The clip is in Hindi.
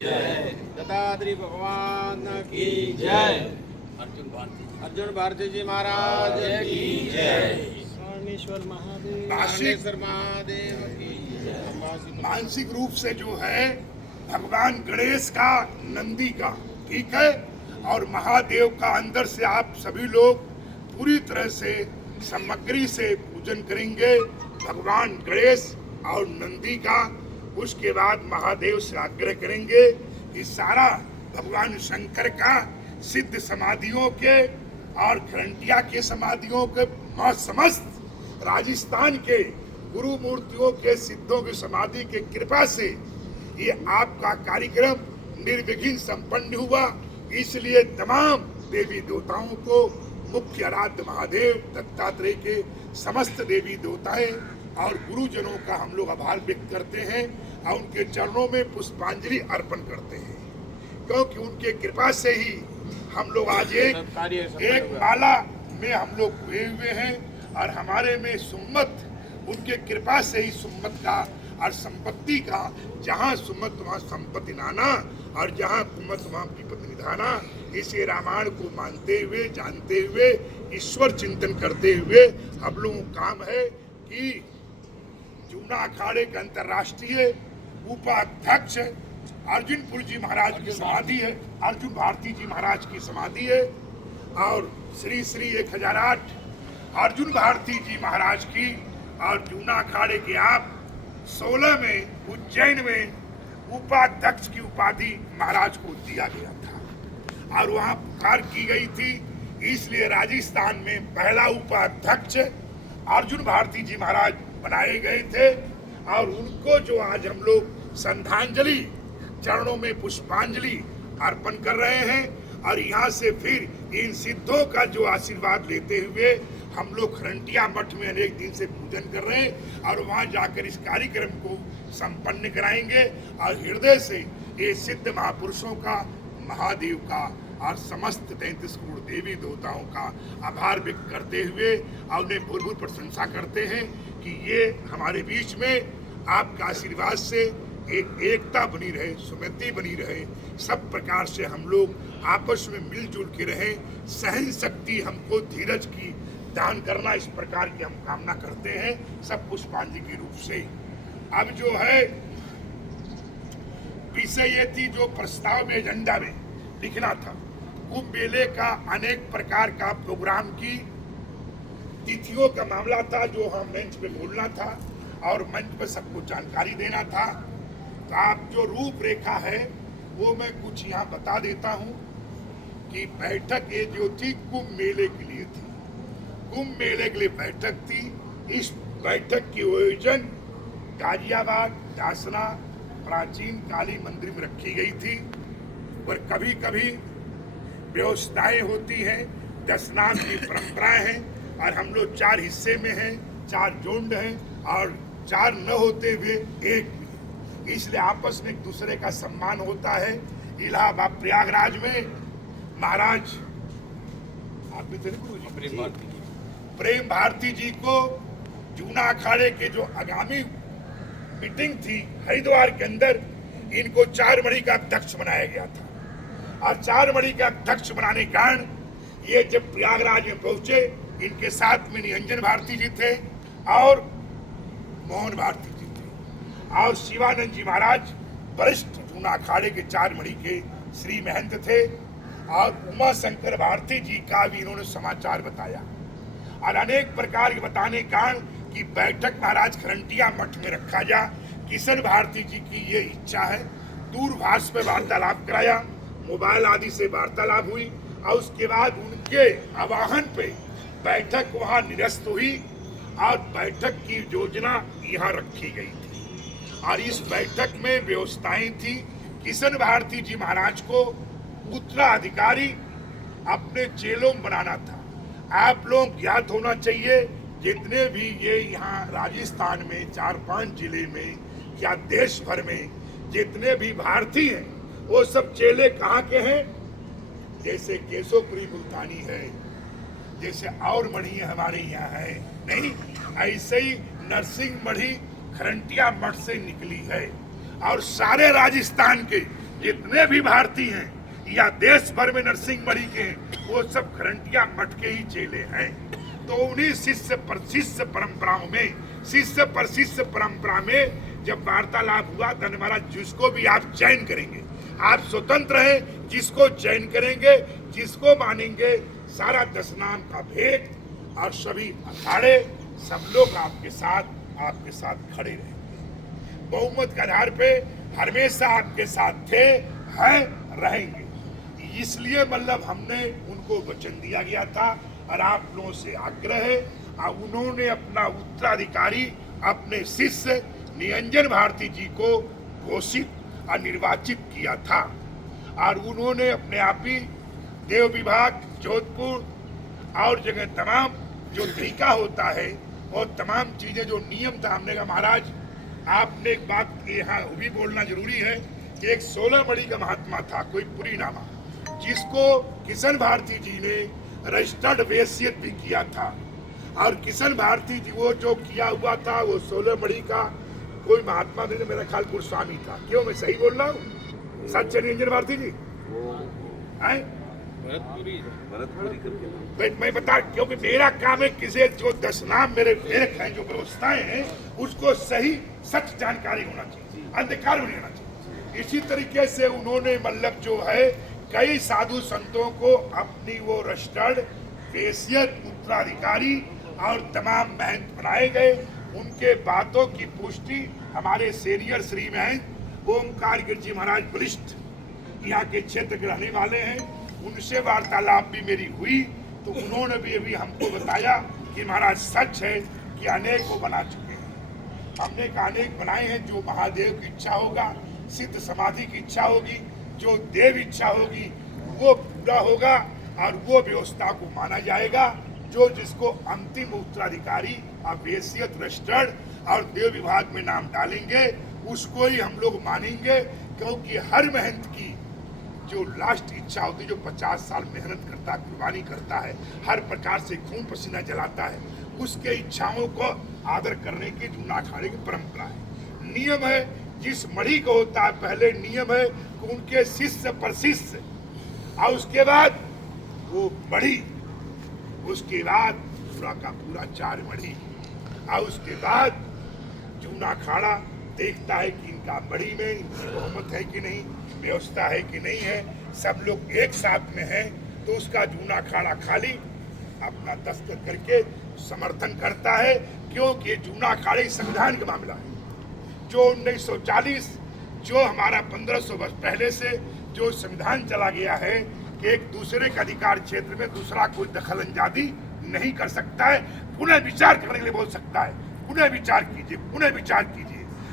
दत्तात्रेय भगवान की जय। अर्जुन भारती जी महाराज की जय। स्वर्णेश्वर महादेव कामेश्वर महादेव की मानसिक रूप से जो है भगवान गणेश का, नंदी का, ठीक है, और महादेव का अंदर से आप सभी लोग पूरी तरह से सामग्री से पूजन करेंगे भगवान गणेश और नंदी का। उसके बाद महादेव से आग्रह करेंगे कि सारा भगवान शंकर का सिद्ध समाधियों के और खरंटिया के समाधियों के समस्त राजस्थान के गुरु मूर्तियों के सिद्धों की समाधि के कृपा से ये आपका कार्यक्रम निर्विघ्न संपन्न हुआ। इसलिए तमाम देवी देवताओं को, मुख्य आराध्य महादेव दत्तात्रेय के समस्त देवी देवताएं और गुरुजनों का हम लोग आभार व्यक्त करते हैं और उनके चरणों में पुष्पांजलि अर्पण करते हैं, क्योंकि उनके कृपा से ही हम लोग आज एक माला में हम लोग हुए हुए हैं और हमारे में सुम्मत उनके कृपा से ही सुम्मत का और संपत्ति का, जहाँ सुम्मत वहाँ संपत्ति नाना और जहाँ कुम्मत वहाँ विपत्ति निधाना। इसे रामायण को मानते हुए, जानते हुए, ईश्वर चिंतन करते हुए हम लोगों का काम है कि जूना अखाड़े के अंतर्राष्ट्रीय उपाध्यक्ष अर्जुनपुर जी महाराज की समाधि है, अर्जुन भारती जी महाराज की समाधि है, और श्री श्री 1008 अर्जुन भारती जी महाराज की, और जूना अखाड़े के आप 16 में उज्जैन में उपाध्यक्ष की उपाधि महाराज को दिया गया था और वहाँ पुकार की गई थी। इसलिए राजस्थान में पहला उपाध्यक्ष अर्जुन भारती जी महाराज बनाए गए थे और उनको जो आज हम लोग श्रद्धांजलि चरणों में पुष्पांजलि अर्पण कर रहे हैं और यहाँ से फिर इन सिद्धों का जो आशीर्वाद लेते हुए हम लोग खरंटिया मठ में अनेक दिन से पूजन कर रहे हैं और वहाँ जाकर इस कार्यक्रम को संपन्न कराएंगे और हृदय से ये सिद्ध महापुरुषों का, महादेव का और समस्त 33 करोड़ देवी देवताओं का आभार व्यक्त करते हुए और उन्हें भरपूर प्रशंसा करते हैं कि ये हमारे बीच में आपका आशीर्वाद से एक एकता बनी रहे, सुमति बनी रहे, सब प्रकार से हम लोग आपस में मिलजुल के रहें, सहन शक्ति हमको धीरज की दान करना, इस प्रकार की हम कामना करते हैं सब पुष्पांजलि के रूप से। अब जो है विषय ये थी जो प्रस्ताव में, एजेंडा में लिखना था, कुंभ मेले का अनेक प्रकार का प्रोग्राम की तिथियों का मामला था जो हम मंच पे बोलना था और मंच पे सबको जानकारी देना था। तो आप जो रूपरेखा है वो मैं कुछ यहाँ बता देता हूँ कि बैठक ये जो थी कुंभ मेले के लिए थी, कुंभ मेले के लिए बैठक थी। इस बैठक की आयोजन गाजियाबाद दासना प्राचीन काली मंदिर में रखी गई थी, पर कभी कभी व्यवस्थाएं होती हैं, दशनाम की परंपराएं हैं और हम लोग 4 हिस्से में हैं, 4 जोंड हैं और 4 न होते हुए एक भी, इसलिए आपस में एक दूसरे का सम्मान होता है। इलाहाबाद प्रयागराज में महाराज आप भी थे प्रेम भारती जी को जूना अखाड़े के जो आगामी मीटिंग थी हरिद्वार के अंदर, इनको 4 मणि का अध्यक्ष बनाया गया था और 4 मणि का अध्यक्ष बनाने के कारण ये जब प्रयागराज में पहुंचे, इनके साथ में निरंजन भारती जी थे और मोहन भारती जी थे और शिवानंद जी महाराज वरिष्ठ जूना अखाड़े के 4 मणि के श्री महंत थे और उमा शंकर भारती जी का भी इन्होंने समाचार बताया और अनेक प्रकार के बताने के कारण कि बैठक महाराज खरंटिया मठ में रखा जा। किशन भारती जी की ये इच्छा है, दूरभाष पे वार्तालाप कराया, मोबाइल आदि से वार्तालाप हुई और उसके बाद उनके आवाहन पे बैठक वहाँ निरस्त हुई और बैठक की योजना यहाँ रखी गई थी और इस बैठक में व्यवस्थाएं थी। किशन भारती जी महाराज को उत्तराधिकारी अपने चेलों में बनाना था। आप लोग ज्ञात होना चाहिए, जितने भी ये यहाँ राजस्थान में 4-5 जिले में या देश भर में जितने भी भारतीय हैं वो सब चेले कहाँ के हैं, जैसे केशवपुरी मुल्तानी है, जैसे और मणि हमारे यहाँ है, नहीं ऐसे ही नरसिंह मणि खरंटिया मठ से निकली है और सारे राजस्थान के जितने भी भारतीय हैं या देश भर में नरसिंह मणि के हैं, वो सब खरंटिया मठ के ही चेले हैं। तो उन्हीं शिष्य पर शिष्य परंपराओं में, शिष्य पर शिष्य परंपरा में जब वार्तालाप हुआ तो महाराज जिसको भी आप चयन करेंगे, आप स्वतंत्र हैं, जिसको चयन करेंगे, जिसको मानेंगे, सारा दशनाम का भेद और सभी अखाड़े सब लोग आपके साथ खड़े रहेंगे। बहुमत के आधार पे हमेशा आपके साथ थे, हैं, रहेंगे। इसलिए मतलब हमने उनको वचन दिया गया था और आप लोगों से आग्रह है, और उन्होंने अपना उत्तराधिकारी अपने शिष्य निरंजन भारती जी को घोषित और निर्वाचित किया था। और उन्होंने अपने आप ही देव विभाग जोधपुर और जगह तमाम जो तरीका होता है और तमाम चीजें जो नियम था, हमने कहा महाराज आपने एक बात यहाँ भी बोलना जरूरी है कि एक 16 मणि का महात्मा था, कोई पुरी नामा, जिसको किशन भारती जी ने रजिस्टर्ड वैश्यत भी किया था। और किशन भारती जी वो जो किया हुआ था वो 16 मणि का कोई महात्मा नहीं, मेरा ख्याल गोस्वामी था। क्यों, मैं सही बोल रहा हूँ? सच है निरंजन भारती जी? मैं बता, क्योंकि मेरा काम है किसी जो दशनाम मेरे लेख हैं, जो व्यवस्थाएं हैं, उसको सही सच जानकारी होना चाहिए, अंधकार नहीं होना चाहिए। इसी तरीके से उन्होंने मतलब जो है कई साधु संतों को अपनी वो रजिस्टर्ड वैश्यत उत्तराधिकारी और तमाम महंत बनाए गए। उनके बातों की पुष्टि हमारे सीनियर श्री महंत ओमकार गिर जी महाराज वरिष्ठ यहाँ के क्षेत्र के रहने वाले हैं, उनसे वार्तालाप भी मेरी हुई तो उन्होंने भी अभी हमको बताया कि महाराज सच है कि अनेक को बना चुके हैं। हमने कहा अनेक बनाए हैं, जो महादेव की इच्छा होगा, सिद्ध समाधि की इच्छा होगी, जो देव इच्छा होगी वो पूरा होगा और वो व्यवस्था को माना जाएगा। जो जिसको अंतिम उत्तराधिकारी और वैश्यत रजिस्टर्ड और देव विभाग में नाम डालेंगे उसको ही हम लोग मानेंगे, क्योंकि हर महंत की जो लास्ट इच्छा होती है, जो 50 साल मेहनत करता है, कुर्बानी करता है, हर प्रकार से खून पसीना जलाता है, उसके इच्छाओं को आदर करने की जूना अखाड़े की परंपरा है, नियम है। जिस मणि को होता है पहले नियम है कि उनके शिष्य पर शिष्य, और उसके बाद वो मणि, उसके बाद पूरा का पूरा 4 मणि, और उसके बाद जूना अखाड़ा देखता है कि इनका मणि में इनकी बहुमत है कि नहीं, व्यवस्था है कि नहीं है, सब लोग एक साथ में हैं, तो उसका जूना अखाड़ा खाली अपना दस्तखत करके समर्थन करता है। क्योंकि जूना अखाड़े संविधान का मामला है, जो 1940 जो हमारा 1500 वर्ष पहले से जो संविधान चला गया है कि एक दूसरे के अधिकार क्षेत्र में दूसरा कोई दखल अंदाजी नहीं कर सकता है, पुनः विचार करने के लिए बोल सकता है। पुनः विचार कीजिए, पुनः विचार कीजिए।